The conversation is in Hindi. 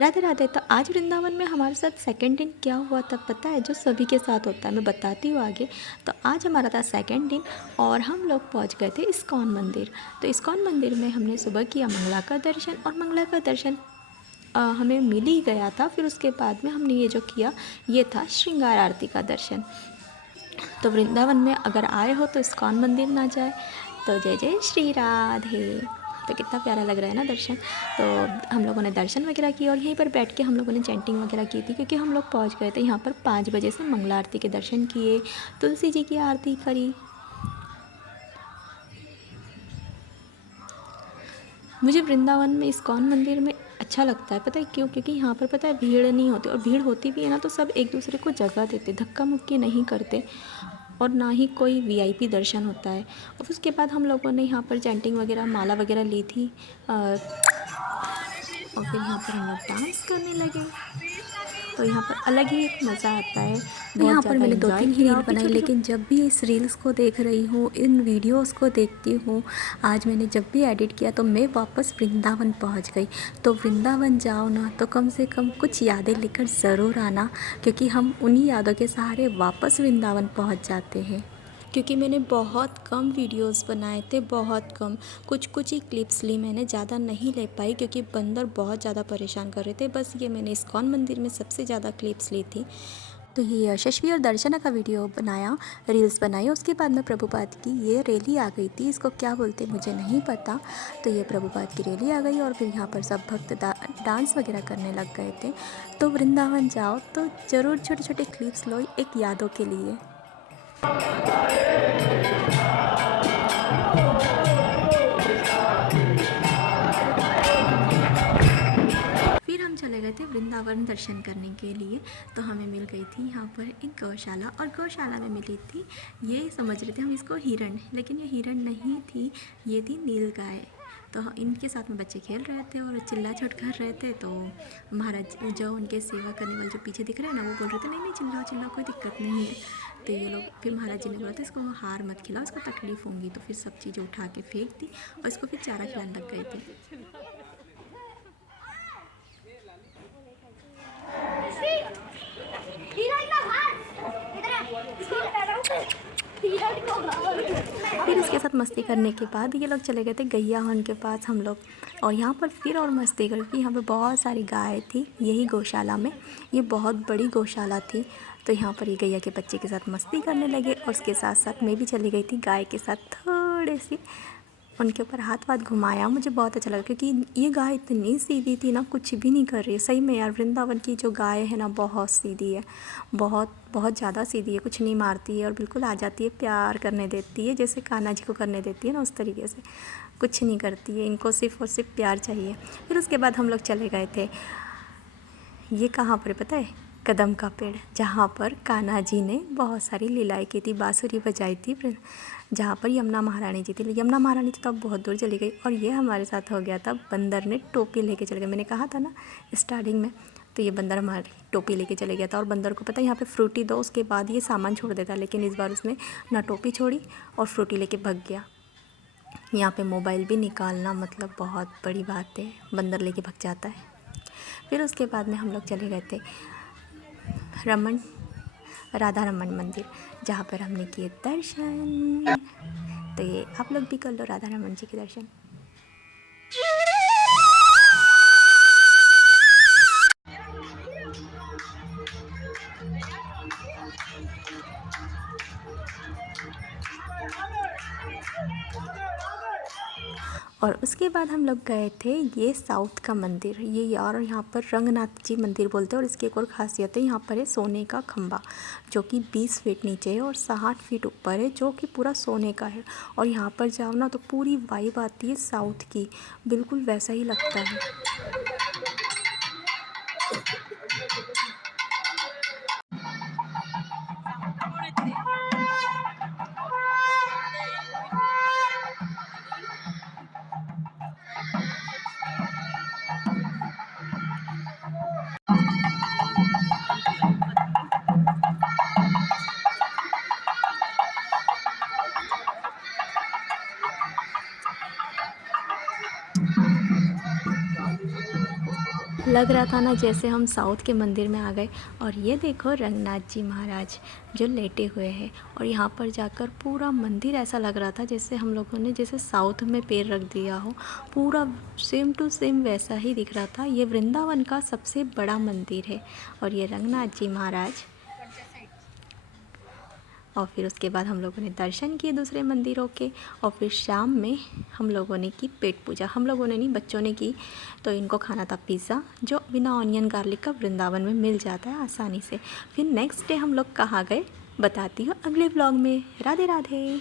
राधे राधे। तो आज वृंदावन में हमारे साथ सेकंड दिन क्या हुआ था पता है, जो सभी के साथ होता है, मैं बताती हूँ आगे। तो आज हमारा था सेकंड दिन और हम लोग पहुँच गए थे इस्कॉन मंदिर। तो इस्कॉन मंदिर में हमने सुबह किया मंगला का दर्शन, और मंगला का दर्शन हमें मिल ही गया था। फिर उसके बाद में हमने ये जो किया ये था श्रृंगार आरती का दर्शन। तो वृंदावन में अगर आए हो तो इस्कॉन मंदिर ना जाए तो जय जय श्री राधे। तो कितना प्यारा लग रहा है ना दर्शन। तो हम लोगों ने दर्शन वगैरह किए और यहीं पर बैठ के हम लोगों ने चैंटिंग वगैरह की थी, क्योंकि हम लोग पहुंच गए थे यहाँ पर 5 बजे से। मंगला आरती के दर्शन किए, तुलसी जी की आरती करी। मुझे वृंदावन में इस्कॉन मंदिर में अच्छा लगता है, पता है क्यों? क्योंकि यहाँ पर पता है भीड़ नहीं होती, और भीड़ होती भी है ना तो सब एक दूसरे को जगह देते, धक्का मुक्की नहीं करते, और ना ही कोई वीआईपी दर्शन होता है। और उसके बाद हम लोगों ने यहाँ पर चैंटिंग वगैरह माला वगैरह ली थी, और फिर यहाँ पर हम लोग डांस करने लगे। तो यहाँ पर अलग ही एक मज़ा आता है। तो यहाँ बहुत पर ज़्यादा मैंने एंजॉय 2-3 ही किया। रील और फिर बनाई, छोटे लेकिन छोटे जब भी इस रील्स को देख रही हूँ, इन वीडियोस को देखती हूँ, आज मैंने जब भी एडिट किया तो मैं वापस वृंदावन पहुँच गई। तो वृंदावन जाओ ना तो कम से कम कुछ यादें लेकर ज़रूर आना, क्योंकि हम उन्हीं यादों के सहारे वापस वृंदावन पहुँच जाते हैं। क्योंकि मैंने बहुत कम वीडियोस बनाए थे, बहुत कम, कुछ कुछ ही क्लिप्स ली मैंने, ज़्यादा नहीं ले पाई क्योंकि बंदर बहुत ज़्यादा परेशान कर रहे थे। बस ये मैंने इस्कॉन मंदिर में सबसे ज़्यादा क्लिप्स ली थी। तो ये यशस्वी और दर्शना का वीडियो बनाया, रील्स बनाई। उसके बाद में प्रभुपाद की ये रैली आ गई थी, इसको क्या बोलते मुझे नहीं पता। तो ये प्रभुपाद की रैली आ गई और फिर यहाँ पर सब भक्त डांस वगैरह करने लग गए थे। तो वृंदावन जाओ तो ज़रूर छोटे छोटे क्लिप्स लो एक यादों के लिए। फिर हम चले गए थे वृंदावन दर्शन करने के लिए। तो हमें मिल गई थी यहाँ पर एक गौशाला, और गौशाला में मिली थी, ये समझ रहे थे हम इसको हिरण, लेकिन ये हिरण नहीं थी, ये थी नीलगाय। तो इनके साथ में बच्चे खेल रहे थे और चिल्ला चोट कर रहे थे। तो महाराज जो उनके सेवा करने वाले जो पीछे दिख रहे हैं ना, वो बोल रहे थे नहीं नहीं चिल्लाओ चिल्लाओ, कोई दिक्कत नहीं है। तो ये लोग, फिर महाराज जी ने बोला था इसको हार मत खिलाओ, इसको तकलीफ़ होंगी। तो फिर सब चीज़ें उठा के फेंक दी और इसको फिर चारा खिलाने लग गए थे। फिर इसके साथ मस्ती करने के बाद ये लोग चले गए थे गैया हॉर्न के पास हम लोग, और यहाँ पर फिर और मस्ती करके यहाँ पर बहुत सारी गाय थी यही गौशाला में। ये बहुत बड़ी गौशाला थी। तो यहाँ पर ये गैया के बच्चे के साथ मस्ती करने लगे, और उसके साथ साथ मैं भी चली गई थी गाय के साथ, थोड़ी सी उनके ऊपर हाथ वाथ घुमाया। मुझे बहुत अच्छा लगा क्योंकि ये गाय इतनी सीधी थी ना, कुछ भी नहीं कर रही है। सही में यार, वृंदावन की जो गाय है ना बहुत सीधी है, बहुत बहुत ज़्यादा सीधी है, कुछ नहीं मारती है और बिल्कुल आ जाती है, प्यार करने देती है, जैसे कान्हा जी को करने देती है ना, उस तरीके से कुछ नहीं करती है। इनको सिर्फ़ और सिर्फ प्यार चाहिए। फिर उसके बाद हम लोग चले गए थे, ये कहाँ पर पता है, कदम का पेड़, जहाँ पर कान्हा जी ने बहुत सारी लीलाएँ की थी, बाँसुरी बजाई थी, जहाँ पर यमुना महारानी जी थी। यमुना महारानी जी तो अब बहुत दूर चली गई, और ये हमारे साथ हो गया था, बंदर ने टोपी लेके चले गए। मैंने कहा था ना स्टार्टिंग में, तो ये बंदर हमारी टोपी लेके चले गया था। और बंदर को पता है यहाँ पे फ्रूटी दो उसके बाद ये सामान छोड़ देता, लेकिन इस बार उसने ना टोपी छोड़ी और फ्रूटी लेके भाग गया। यहाँ पे मोबाइल भी निकालना मतलब बहुत बड़ी बात है, बंदर लेके भाग जाता है। फिर उसके बाद में हम लोग चले गए थे राधा रमन मंदिर, जहाँ पर हमने किए दर्शन। तो ये आप लोग भी कर लो राधा रमन जी के दर्शन। और उसके बाद हम लोग गए थे ये साउथ का मंदिर, ये यार यहाँ पर रंगनाथ जी मंदिर बोलते हैं। और इसकी एक और खासियत है, यहाँ पर है सोने का खंबा जो कि 20 फीट नीचे है और 60 फीट ऊपर है, जो कि पूरा सोने का है। और यहाँ पर जाओ ना तो पूरी वाइब आती है साउथ की, बिल्कुल वैसा ही लगता है। लग रहा था ना जैसे हम साउथ के मंदिर में आ गए। और ये देखो रंगनाथ जी महाराज जो लेटे हुए हैं। और यहाँ पर जाकर पूरा मंदिर ऐसा लग रहा था जैसे हम लोगों ने जैसे साउथ में पैर रख दिया हो। पूरा सेम टू सेम वैसा ही दिख रहा था। ये वृंदावन का सबसे बड़ा मंदिर है और ये रंगनाथ जी महाराज। और फिर उसके बाद हम लोगों ने दर्शन किए दूसरे मंदिरों के। और फिर शाम में हम लोगों ने की पेट पूजा। हम लोगों ने नहीं, बच्चों ने की। तो इनको खाना था पिज़्ज़ा जो बिना ऑनियन गार्लिक का वृंदावन में मिल जाता है आसानी से। फिर नेक्स्ट डे हम लोग कहाँ गए बताती हूँ अगले व्लॉग में। राधे राधे।